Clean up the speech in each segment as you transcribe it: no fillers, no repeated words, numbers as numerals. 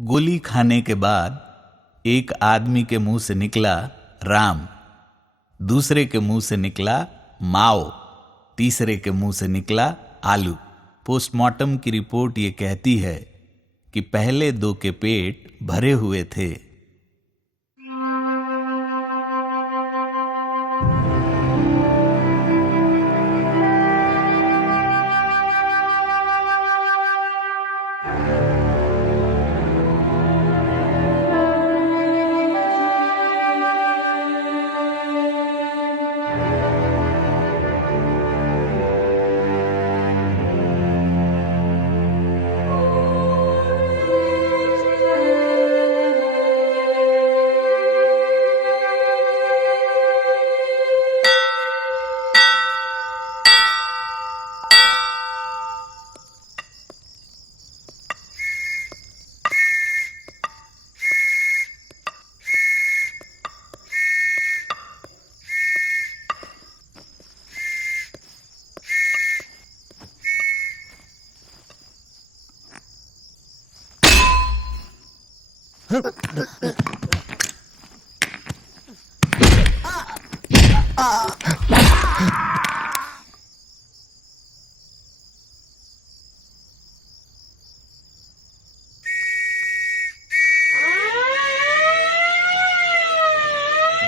गोली खाने के बाद एक आदमी के मुंह से निकला राम, दूसरे के मुंह से निकला माओ, तीसरे के मुंह से निकला आलू। पोस्टमार्टम की रिपोर्ट ये कहती है कि पहले दो के पेट भरे हुए थे।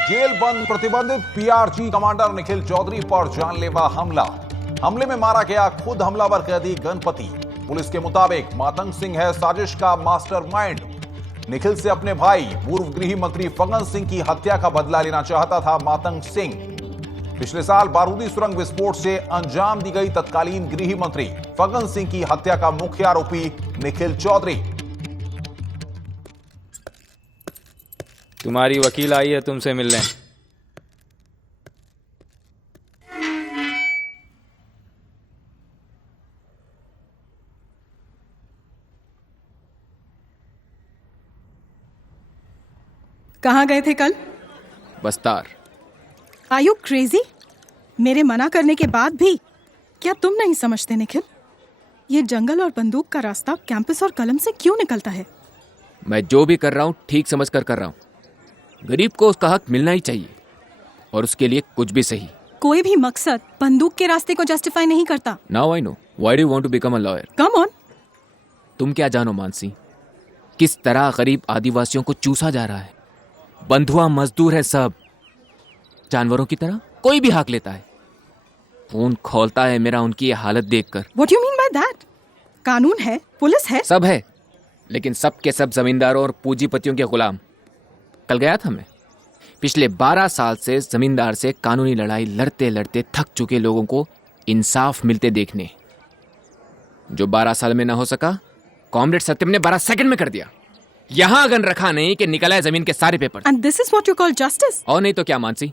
जेल बंद प्रतिबंधित पीआरजी कमांडर निखिल चौधरी पर जानलेवा हमला। हमले में मारा गया खुद हमलावर कैदी गणपति। पुलिस के मुताबिक मातंग सिंह है साजिश का मास्टरमाइंड। निखिल से अपने भाई पूर्व गृह मंत्री फग्गन सिंह की हत्या का बदला लेना चाहता था मातंग सिंह। पिछले साल बारूदी सुरंग विस्फोट से अंजाम दी गई तत्कालीन गृह मंत्री फग्गन सिंह की हत्या का मुख्य आरोपी निखिल चौधरी। तुम्हारी वकील आई है तुमसे मिलने। कहाँ गए थे कल? बस्तार। Are you crazy? मेरे मना करने के बाद भी क्या तुम नहीं समझते निखिल, ये जंगल और बंदूक का रास्ता कैंपस और कलम से क्यों निकलता है? मैं जो भी कर रहा हूँ ठीक समझ कर रहा हूँ। गरीब को उसका हक मिलना ही चाहिए, और उसके लिए कुछ भी सही। कोई भी मकसद बंदूक के रास्ते को जस्टिफाई नहीं करता। Now I know why do you want to become a lawyer. Come on. तुम क्या जानो मानसी, किस तरह गरीब आदिवासियों को चूसा जा रहा है। बंधुआ मजदूर है सब, जानवरों की तरह कोई भी हाक लेता है। खून खौलता है मेरा उनकी ये हालत देखकर। What you mean by that? कानून है, पुलिस है, सब है, लेकिन सब के सब जमींदारों और पूंजीपतियों के गुलाम। कल गया था मैं पिछले 12 साल से जमींदार से कानूनी लड़ाई लड़ते लड़ते थक चुके लोगों को इंसाफ मिलते देखने। जो 12 साल में ना हो सका, कॉमरेड सत्यम ने 12 सेकंड में कर दिया। यहां अगन रखा नहीं कि निकला है जमीन के सारे paper. And this is what you call justice? और नहीं तो क्या मानसी,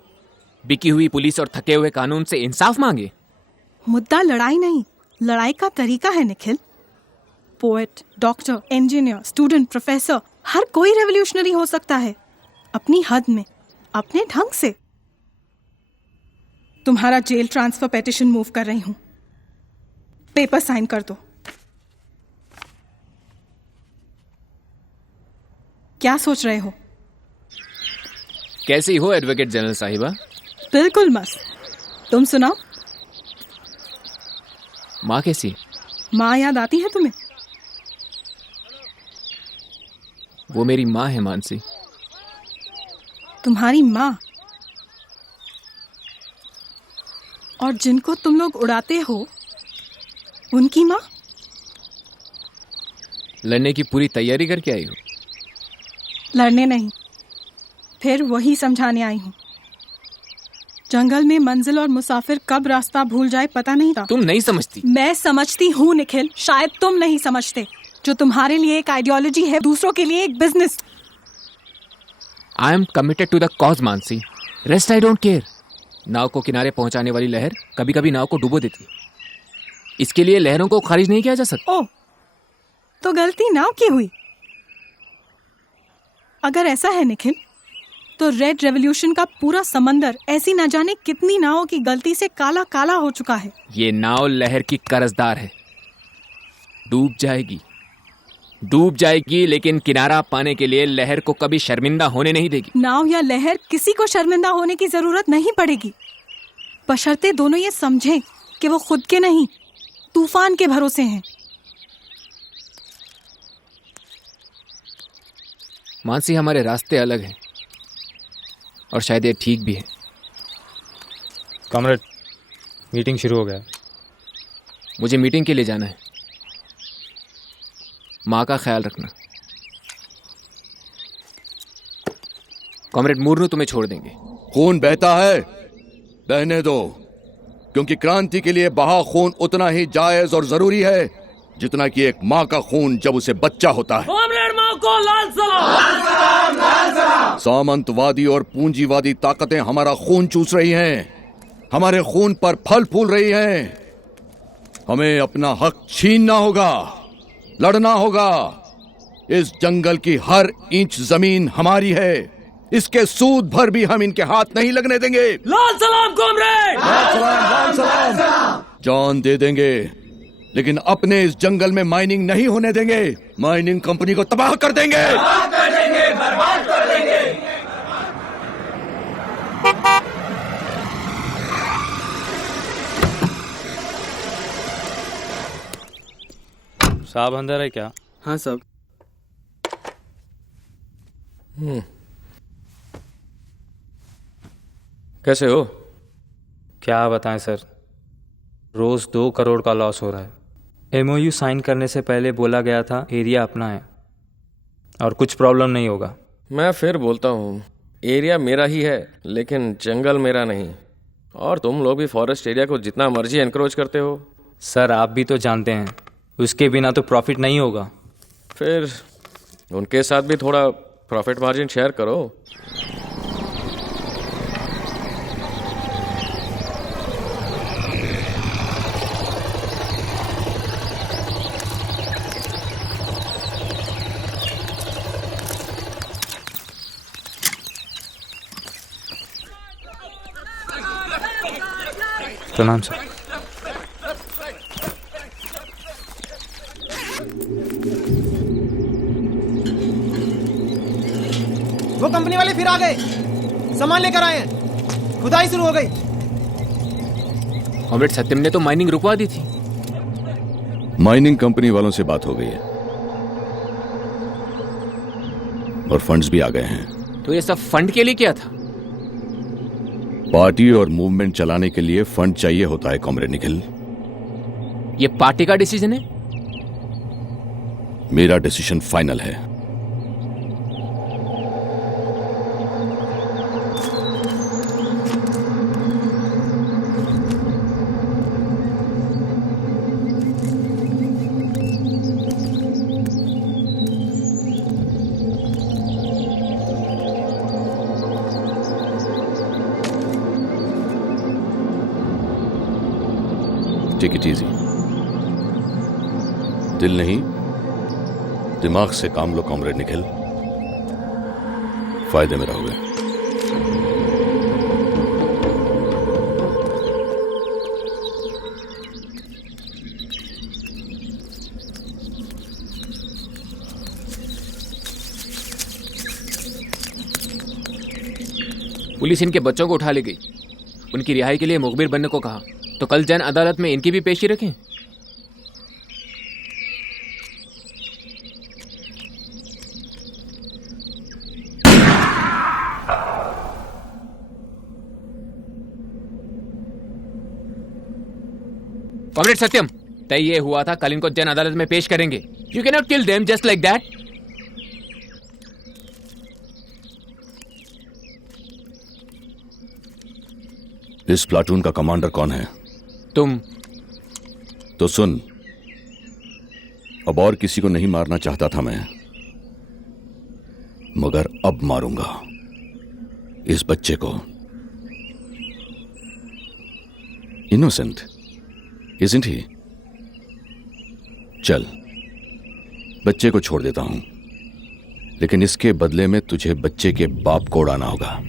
बिकी हुई पुलिस और थके हुए कानून से इंसाफ मांगे। मुद्दा लड़ाई नहीं, लड़ाई का तरीका है Nikhil. Poet, doctor, engineer, student, professor, हर कोई रेवोल्यूशनरी हो सकता है, अपनी हद में, अपने ढंग से। तुम्हारा जेल ट्रांसफर पिटीशन मूव कर रही हूं, पेपर साइन कर दो। क्या सोच रहे हो? कैसी हो एडवोकेट जनरल साहिबा? बिल्कुल मस्त। तुम सुनाओ। माँ कैसी? माँ याद आती है तुम्हें? वो मेरी माँ है मानसी। तुम्हारी माँ? और जिनको तुम लोग उड़ाते हो उनकी माँ? लड़ने की पूरी तैयारी करके आई हो? लड़ने नहीं, फिर वही समझाने आई हूँ। जंगल में मंजिल और मुसाफिर कब रास्ता भूल जाए पता नहीं था। तुम नहीं समझती। मैं समझती हूँ निखिल, शायद तुम नहीं समझते। जो तुम्हारे लिए एक आइडियोलॉजी है, दूसरों के लिए एक business. I am committed to the cause Mansi, rest I don't care. नाव को किनारे पहुंचाने वाली लहर कभी कभी नाव को डुबो देती, इसके लिए लहरों को खारिज नहीं किया जा सकता। ओह, तो गलती नाव की हुई। अगर ऐसा है निखिल, तो रेड रेवोल्यूशन का पूरा समंदर ऐसी न जाने कितनी नावों की गलती से काला काला हो चुका है। ये नाव लहर की कर्जदार है, डूब जाएगी, डूब जाएगी लेकिन किनारा पाने के लिए लहर को कभी शर्मिंदा होने नहीं देगी। नाव या लहर किसी को शर्मिंदा होने की जरूरत नहीं पड़ेगी, बशर्ते दोनों ये समझें कि वो खुद के नहीं, तूफान के भरोसे हैं। मानसी, हमारे रास्ते अलग हैं और शायद ये ठीक भी है। कॉमरेड, मीटिंग शुरू हो गया। मुझे मीटिंग के लिए जाना है। माँ का ख्याल रखना। कॉमरेड मुर्नू तुम्हें छोड़ देंगे। खून बहता है, बहने दो, क्योंकि क्रांति के लिए बहा खून उतना ही जायज और जरूरी है जितना कि एक माँ का खून जब उसे बच्चा होता है। माँ को लाल सलाम। सामंतवादी और पूंजीवादी ताकतें हमारा खून चूस रही हैं, हमारे खून पर फल फूल रही हैं। हमें अपना हक छीनना होगा, लड़ना होगा। इस जंगल की हर इंच जमीन हमारी है, इसके सूद भर भी हम इनके हाथ नहीं लगने देंगे। लाल सलाम कॉमरेड। लाल सलाम। जान दे देंगे, लेकिन अपने इस जंगल में माइनिंग नहीं होने देंगे। माइनिंग कंपनी को तबाह कर देंगे, बर्बाद कर देंगे। साहब अंदर है क्या? हाँ सब। कैसे हो? क्या बताएं सर, रोज 2 करोड़ का लॉस हो रहा है। एमओयू साइन करने से पहले बोला गया था एरिया अपना है और कुछ प्रॉब्लम नहीं होगा। मैं फिर बोलता हूँ, एरिया मेरा ही है लेकिन जंगल मेरा नहीं। और तुम लोग भी फॉरेस्ट एरिया को जितना मर्जी एनक्रोच करते हो। सर आप भी तो जानते हैं, उसके बिना तो प्रॉफिट नहीं होगा। फिर उनके साथ भी थोड़ा प्रॉफिट मार्जिन शेयर करो। प्रणाम सर। वो कंपनी वाले फिर आ गए, सामान लेकर आए हैं। खुदाई शुरू हो गई। कॉमरेड सत्यम ने तो माइनिंग रुकवा दी थी। माइनिंग कंपनी वालों से बात हो गई है और फंड्स भी आ गए हैं। तो ये सब फंड के लिए क्या था? पार्टी और मूवमेंट चलाने के लिए फंड चाहिए होता है कॉमरेड निखिल। ये पार्टी का डिसीजन है? मेरा डिसीजन फाइनल है। Take it easy. दिल नहीं, दिमाग से काम लो कॉमरेड निखिल, फायदे में रहोगे। पुलिस इनके बच्चों को उठा ले गई। उनकी रिहाई के लिए मुखबिर बनने को कहा, तो कल जैन अदालत में इनकी भी पेशी रखें। कॉमरेड सत्यम, तय ये हुआ था कल इनको जैन अदालत में पेश करेंगे। You can not kill them just like that. इस प्लाटून का कमांडर कौन है? तुम। तो सुन, अब और किसी को नहीं मारना चाहता था मैं, मगर अब मारूंगा इस बच्चे को। Innocent isn't he? चल, बच्चे को छोड़ देता हूं, लेकिन इसके बदले में तुझे बच्चे के बाप को उड़ाना होगा।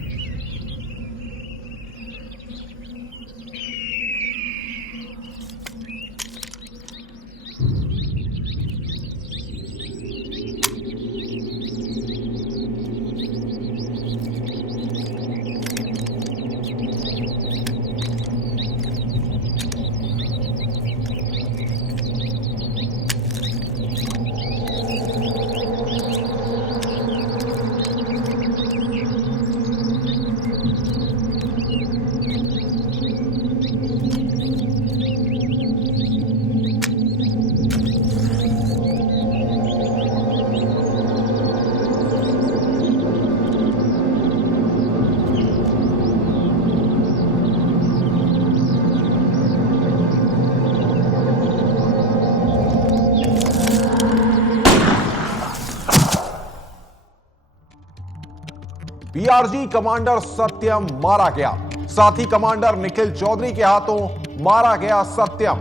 पीआरजी कमांडर सत्यम मारा गया। साथी कमांडर निखिल चौधरी के हाथों मारा गया सत्यम।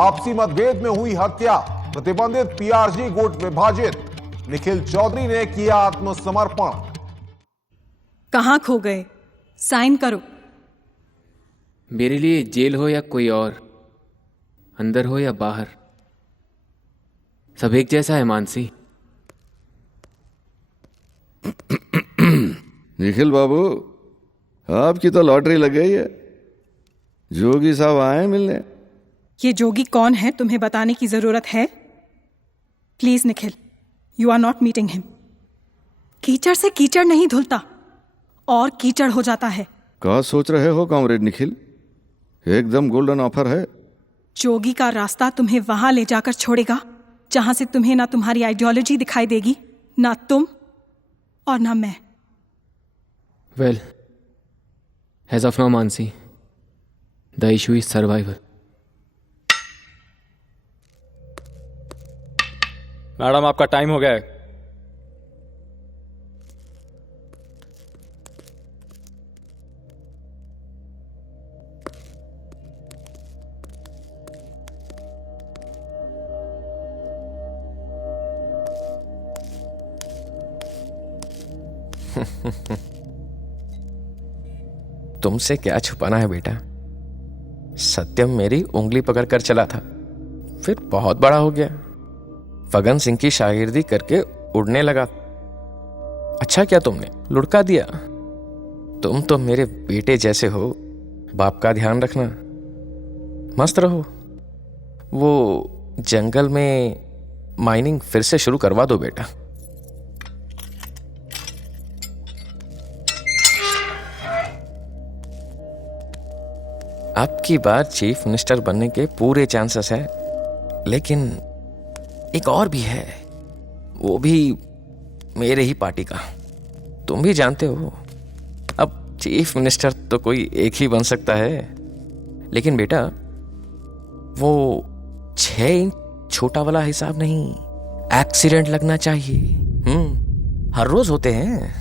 आपसी मतभेद में हुई हत्या। प्रतिबंधित पीआरजी गुट विभाजित। निखिल चौधरी ने किया आत्मसमर्पण। कहां खो गए? साइन करो। मेरे लिए जेल हो या कोई और, अंदर हो या बाहर, सब एक जैसा है मानसी। निखिल बाबू, आपकी तो लॉटरी लग गई है। जोगी साहब आए मिलने। ये जोगी कौन है तुम्हें बताने की जरूरत है? Please Nikhil, you are not meeting him. कीचड़ से कीचड़ नहीं धुलता और कीचड़ हो जाता है। क्या सोच रहे हो कॉमरेड निखिल? एकदम गोल्डन ऑफर है। जोगी का रास्ता तुम्हें वहां ले जाकर छोड़ेगा जहां से तुम्हें ना तुम्हारी आइडियोलॉजी दिखाई देगी, ना तुम और ना मैं। Well, as of now Mansi, the issue is survival. Madam, आपका टाइम हो गया है। तुमसे क्या छुपाना है बेटा। सत्यम मेरी उंगली पकड़कर चला था, फिर बहुत बड़ा हो गया, फगन सिंह की शागिर्दी करके उड़ने लगा। अच्छा क्या तुमने लुढ़का दिया। तुम तो मेरे बेटे जैसे हो। बाप का ध्यान रखना, मस्त रहो। वो जंगल में माइनिंग फिर से शुरू करवा दो बेटा। आपकी बार चीफ मिनिस्टर बनने के पूरे चांसेस है, लेकिन एक और भी है, वो भी मेरे ही पार्टी का। तुम भी जानते हो, अब चीफ मिनिस्टर तो कोई एक ही बन सकता है, लेकिन बेटा वो 6 इंच छोटा वाला हिसाब नहीं, एक्सीडेंट लगना चाहिए। हर रोज होते हैं।